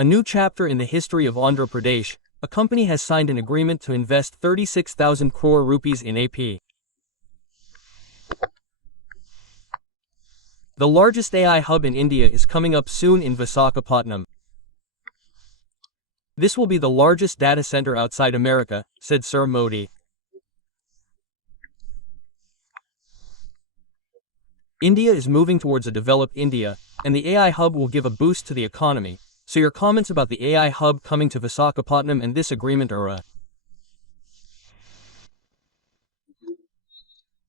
A new chapter in the history of Andhra Pradesh, a company has signed an agreement to invest 36,000 crore rupees in AP. The largest AI hub in India is coming up soon in Visakhapatnam. This will be the largest data center outside America, said Sir Modi. India is moving towards a developed India, and the AI hub will give a boost to the economy. So your comments about the AI hub coming to Visakhapatnam and this agreement are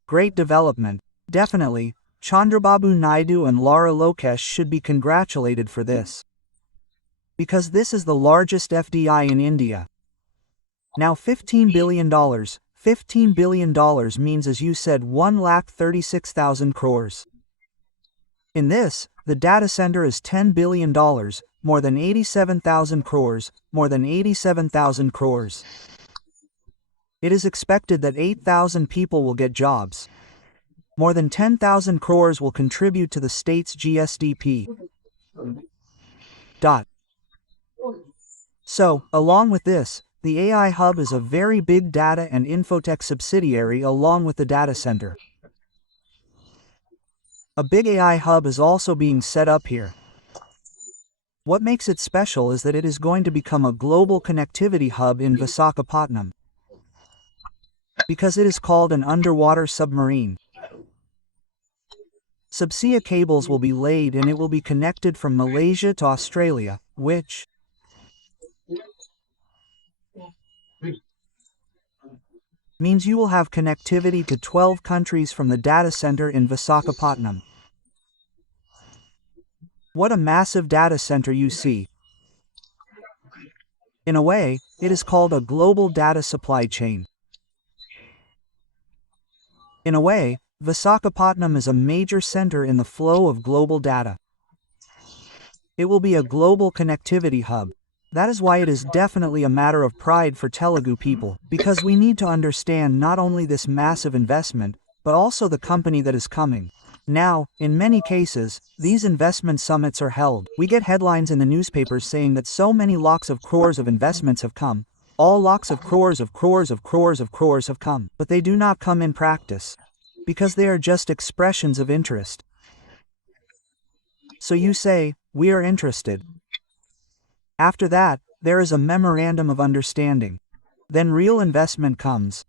Great development. Definitely, Chandrababu Naidu and Lara Lokesh should be congratulated for this. Because this is the largest FDI in India. Now $15 billion. $15 billion means, as you said, 1,36,000 crores. In this, the data center is $10 billion, more than 87,000 crores, more than 87,000 crores. It is expected that 8,000 people will get jobs. More than 10,000 crores will contribute to the state's GSDP. So, along with this, the AI hub is a very big data and infotech subsidiary along with the data center. A big AI hub is also being set up here. What makes it special is that it is going to become a global connectivity hub in Visakhapatnam. Because it is called an underwater submarine. Subsea cables will be laid and it will be connected from Malaysia to Australia, which means you will have connectivity to 12 countries from the data center in Visakhapatnam. What a massive data center you see. In a way, it is called a global data supply chain. In a way, Visakhapatnam is a major center in the flow of global data. It will be a global connectivity hub. That is why it is definitely a matter of pride for Telugu people, because we need to understand not only this massive investment, but also the company that is coming. Now, in many cases, these investment summits are held. We get headlines in the newspapers saying that so many lakhs of crores of investments have come. All lakhs of crores of crores of crores of crores have come, but they do not come in practice. Because they are just expressions of interest. So you say, we are interested. After that, there is a memorandum of understanding. Then real investment comes.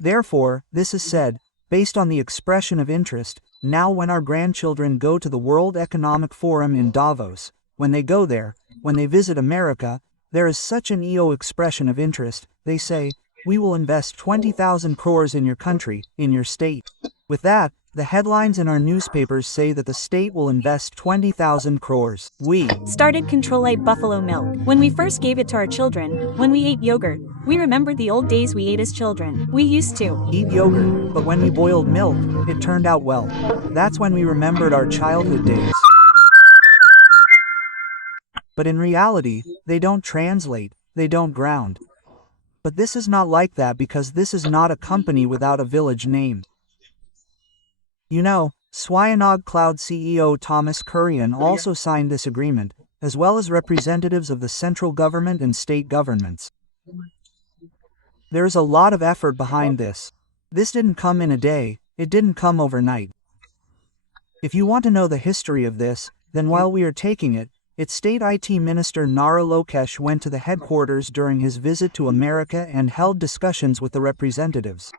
Therefore, this is said, based on the expression of interest, now when our grandchildren go to the World Economic Forum in Davos, when they go there, when they visit America, there is such an EO expression of interest, they say, we will invest 20,000 crores in your country, in your state. With that, the headlines in our newspapers say that the state will invest 20,000 crores. We started Control-A buffalo milk. When we first gave it to our children, when we ate yogurt, we remembered the old days we ate as children. We used to eat yogurt, but when we boiled milk, it turned out well. That's when we remembered our childhood days. But in reality, they don't translate, they don't ground. But this is not like that because this is not a company without a village name. You know, Swayanog Cloud CEO Thomas Kurian also signed this agreement, as well as representatives of the central government and state governments. There is a lot of effort behind this. This didn't come in a day, it didn't come overnight. If you want to know the history of this, then while we are taking it, its State IT Minister Nara Lokesh went to the headquarters during his visit to America and held discussions with the representatives.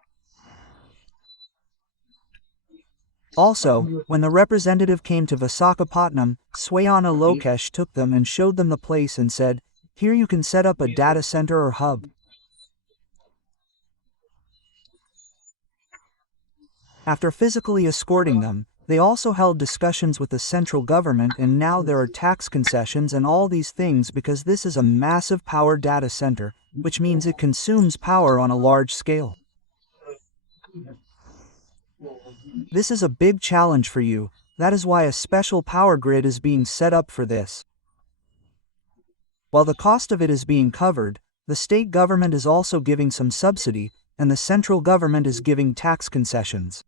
Also, when the representative came to Visakhapatnam, Swayana Lokesh took them and showed them the place and said, here you can set up a data center or hub. After physically escorting them, they also held discussions with the central government, and now there are tax concessions and all these things because this is a massive power data center, which means it consumes power on a large scale. This is a big challenge for you, that is why a special power grid is being set up for this. While the cost of it is being covered, the state government is also giving some subsidy, and the central government is giving tax concessions.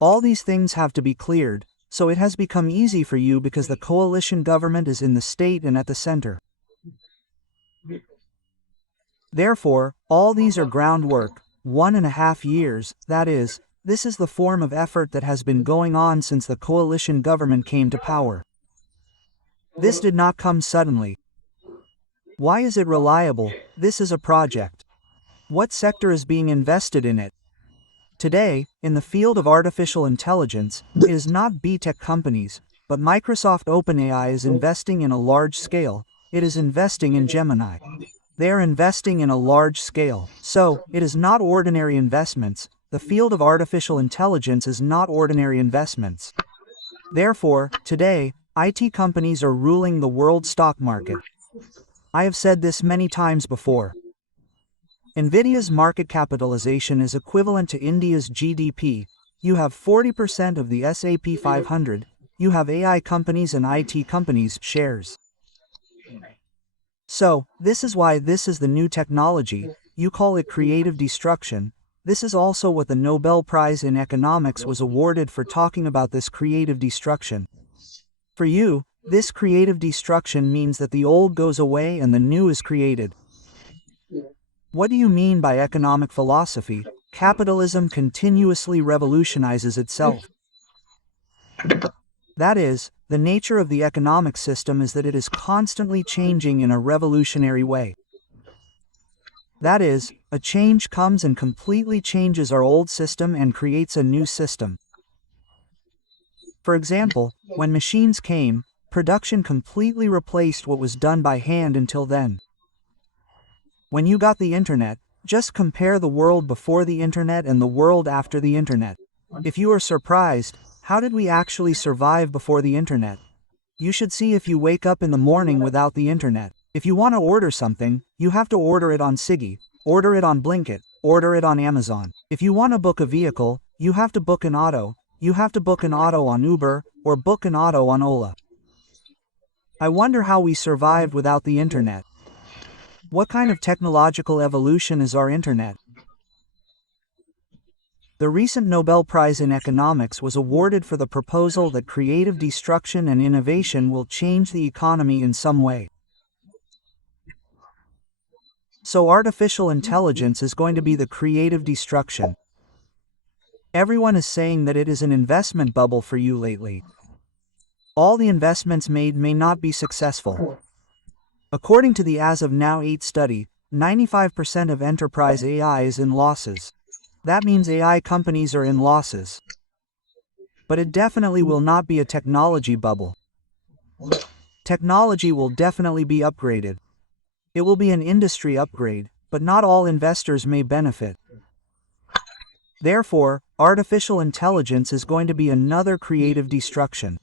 All these things have to be cleared, So it has become easy for you because the coalition government is in the state and at the center. Therefore, all these are groundwork, 1.5 years, that is, this is the form of effort that has been going on since the coalition government came to power. This did not come suddenly. Why is it reliable? This is a project. What sector is being invested in it? Today, in the field of artificial intelligence, it is not big tech companies, but Microsoft OpenAI is investing in a large scale. It is investing in Gemini. They are investing in a large scale. So, it is not ordinary investments. The field of artificial intelligence is not ordinary investments. Therefore, today, IT companies are ruling the world stock market. I have said this many times before. Nvidia's market capitalization is equivalent to India's GDP. You have 40% of the S&P 500. You have AI companies and IT companies' shares. So, this is why this is the new technology. You call it creative destruction. This is also what the Nobel Prize in Economics was awarded for talking about this creative destruction. For you, this creative destruction means that the old goes away and the new is created. What do you mean by economic philosophy? Capitalism continuously revolutionizes itself. That is, the nature of the economic system is that it is constantly changing in a revolutionary way. That is, a change comes and completely changes our old system and creates a new system. For example, when machines came, production completely replaced what was done by hand until then. When you got the internet, just compare the world before the internet and the world after the internet. If you are surprised, how did we actually survive before the internet? You should see if you wake up in the morning without the internet. If you want to order something, you have to order it on Swiggy, order it on Blinkit, order it on Amazon. If you want to book a vehicle, you have to book an auto. You have to book an auto on Uber, or book an auto on Ola. I wonder how we survived without the internet. What kind of technological evolution is our internet? The recent Nobel Prize in Economics was awarded for the proposal that creative destruction and innovation will change the economy in some way. So artificial intelligence is going to be the creative destruction. Everyone is saying that it is an investment bubble for you lately. All the investments made may not be successful. According to the As of Now 8 study, 95% of enterprise AI is in losses. That means AI companies are in losses. But it definitely will not be a technology bubble. Technology will definitely be upgraded. It will be an industry upgrade, but not all investors may benefit. Therefore, artificial intelligence is going to be another creative destruction.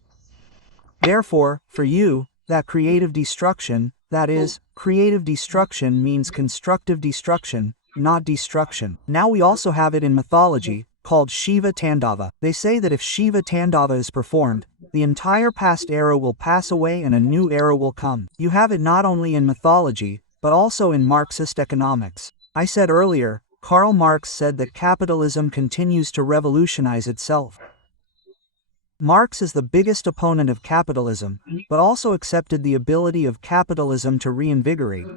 Therefore, for you, that creative destruction, that is, creative destruction means constructive destruction, not destruction. Now we also have it in mythology, called Shiva Tandava. They say that if Shiva Tandava is performed, the entire past era will pass away and a new era will come. You have it not only in mythology, but also in Marxist economics. I said earlier, Karl Marx said that capitalism continues to revolutionize itself. Marx is the biggest opponent of capitalism, but also accepted the ability of capitalism to reinvigorate.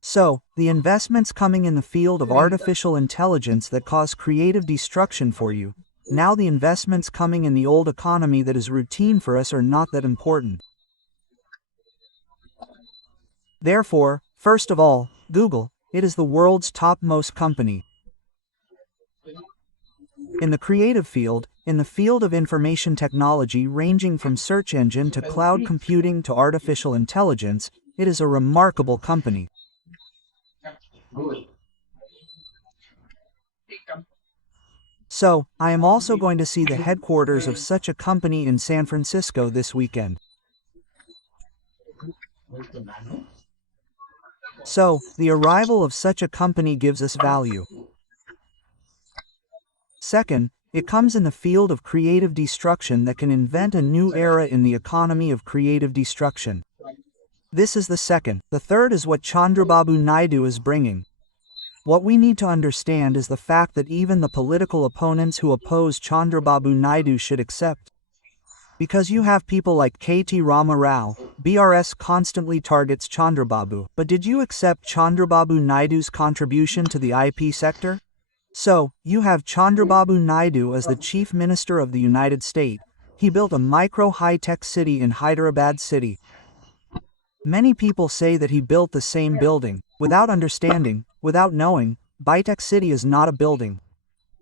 So, the investments coming in the field of artificial intelligence that cause creative destruction for you, now the investments coming in the old economy that is routine for us are not that important. Therefore, first of all, Google, it is the world's topmost company. In the creative field, in the field of information technology ranging from search engine to cloud computing to artificial intelligence, it is a remarkable company. So, I am also going to see the headquarters of such a company in San Francisco this weekend. So, the arrival of such a company gives us value. Second, it comes in the field of creative destruction that can invent a new era in the economy of creative destruction. This is the second. The third is what Chandrababu Naidu is bringing. What we need to understand is the fact that even the political opponents who oppose Chandrababu Naidu should accept. Because you have people like K.T. Rama Rao, BRS constantly targets Chandrababu. But did you accept Chandrababu Naidu's contribution to the IP sector? So, you have Chandrababu Naidu as the Chief Minister of the United States. He built a micro-high-tech city in Hyderabad city. Many people say that he built the same building. Without understanding, without knowing, Bitech City is not a building.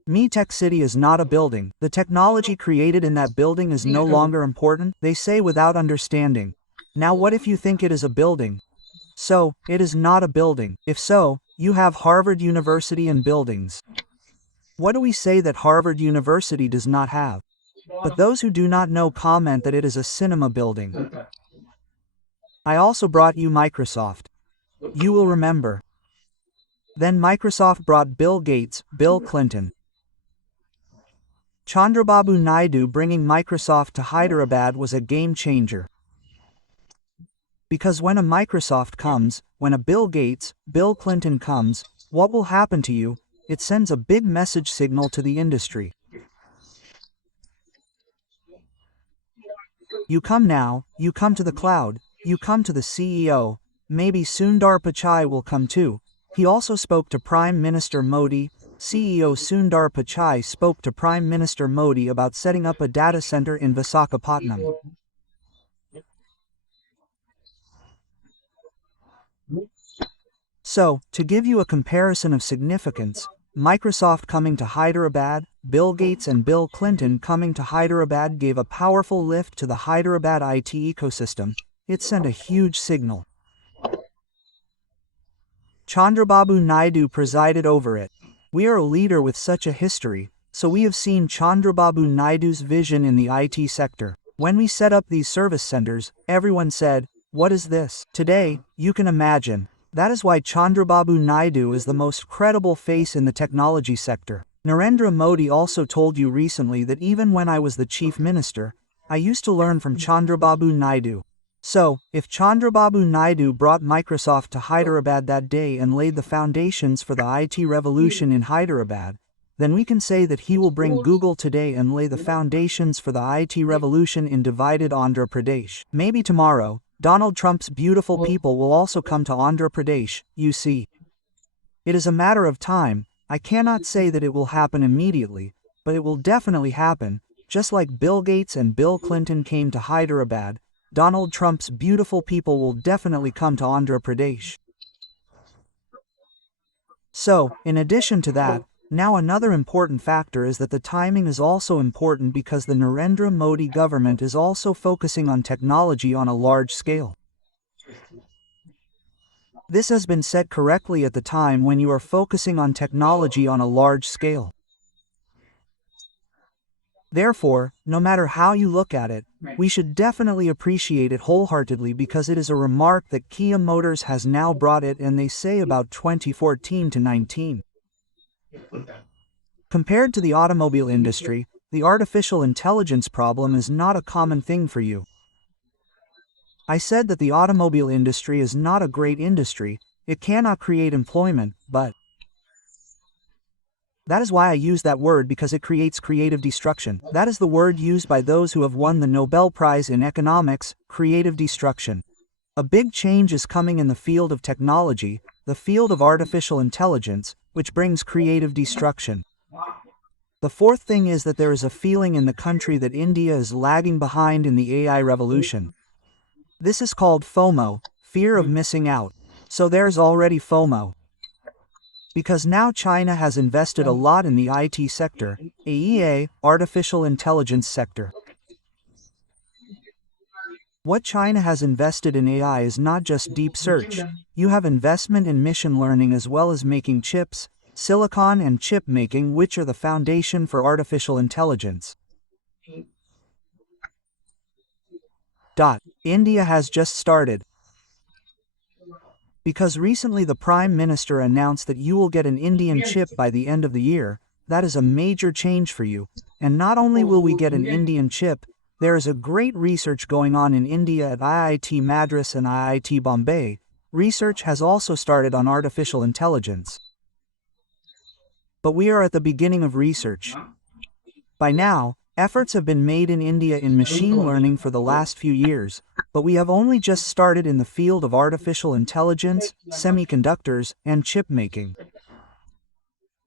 MeTech City is not a building. The technology created in that building is no longer important, they say without understanding. Now what if you think it is a building? So, it is not a building. If so, you have Harvard University and buildings. What do we say that Harvard University does not have? But those who do not know comment that it is a cinema building. I also brought you Microsoft. You will remember. Then Microsoft brought Bill Gates, Bill Clinton. Chandrababu Naidu bringing Microsoft to Hyderabad was a game changer. Because when a Microsoft comes, when a Bill Gates, Bill Clinton comes, what will happen to you? It sends a big message signal to the industry. You come now, you come to the cloud, you come to the CEO, maybe Sundar Pichai will come too. He also spoke to Prime Minister Modi. CEO Sundar Pichai spoke to Prime Minister Modi about setting up a data center in Visakhapatnam. So, to give you a comparison of significance, Microsoft coming to Hyderabad, Bill Gates and Bill Clinton coming to Hyderabad gave a powerful lift to the Hyderabad IT ecosystem. It sent a huge signal. Chandrababu Naidu presided over it. We are a leader with such a history, so we have seen Chandrababu Naidu's vision in the IT sector. When we set up these service centers, everyone said, "What is this?" Today, you can imagine. That is why Chandrababu Naidu is the most credible face in the technology sector. Narendra Modi also told you recently that even when I was the chief minister, I used to learn from Chandrababu Naidu. So, if Chandrababu Naidu brought Microsoft to Hyderabad that day and laid the foundations for the IT revolution in Hyderabad, then we can say that he will bring Google today and lay the foundations for the IT revolution in divided Andhra Pradesh. Maybe tomorrow, Donald Trump's beautiful people will also come to Andhra Pradesh, you see. It is a matter of time. I cannot say that it will happen immediately, but it will definitely happen. Just like Bill Gates and Bill Clinton came to Hyderabad, Donald Trump's beautiful people will definitely come to Andhra Pradesh. So, in addition to that, now another important factor is that the timing is also important because the Narendra Modi government is also focusing on technology on a large scale. This has been said correctly at the time when you are focusing on technology on a large scale. Therefore, no matter how you look at it, we should definitely appreciate it wholeheartedly because it is a remark that Kia Motors has now brought it and they say about 2014 to 19. Compared to the automobile industry, the artificial intelligence problem is not a common thing for you. I said that the automobile industry is not a great industry, it cannot create employment, but that is why I use that word because it creates creative destruction. That is the word used by those who have won the Nobel Prize in economics, creative destruction. A big change is coming in the field of technology, the field of artificial intelligence, which brings creative destruction. The fourth thing is that there is a feeling in the country that India is lagging behind in the AI revolution. This is called FOMO, fear of missing out. So there's already FOMO. Because now China has invested a lot in the IT sector, AEA, artificial intelligence sector. What China has invested in AI is not just deep search. You have investment in machine learning as well as making chips, silicon and chip making, which are the foundation for artificial intelligence. India has just started. Because recently the Prime Minister announced that you will get an Indian chip by the end of the year, that is a major change for you. And not only will we get an Indian chip, there is a great research going on in India at IIT Madras and IIT Bombay. Research has also started on artificial intelligence. but we are at the beginning of research. By now, efforts have been made in India in machine learning for the last few years, but we have only just started in the field of artificial intelligence, semiconductors, and chip making.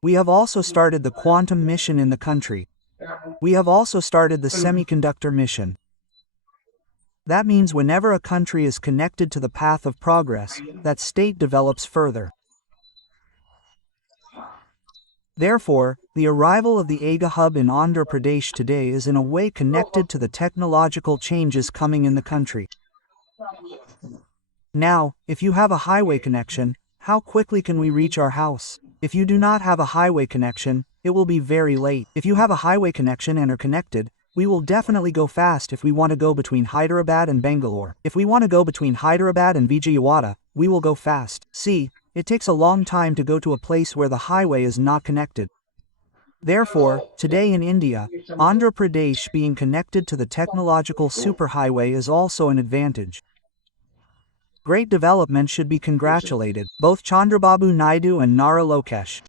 We have also started the quantum mission in the country. We have also started the semiconductor mission. That means whenever a country is connected to the path of progress, that state develops further. Therefore, the arrival of the AI hub in Andhra Pradesh today is in a way connected to the technological changes coming in the country. Now, if you have a highway connection, how quickly can we reach our house? If you do not have a highway connection, it will be very late. If you have a highway connection and are connected, we will definitely go fast if we want to go between Hyderabad and Bangalore. If we want to go between Hyderabad and Vijayawada, we will go fast. See, it takes a long time to go to a place where the highway is not connected. Therefore, today in India, Andhra Pradesh being connected to the technological superhighway is also an advantage. Great development should be congratulated, both Chandrababu Naidu and Nara Lokesh.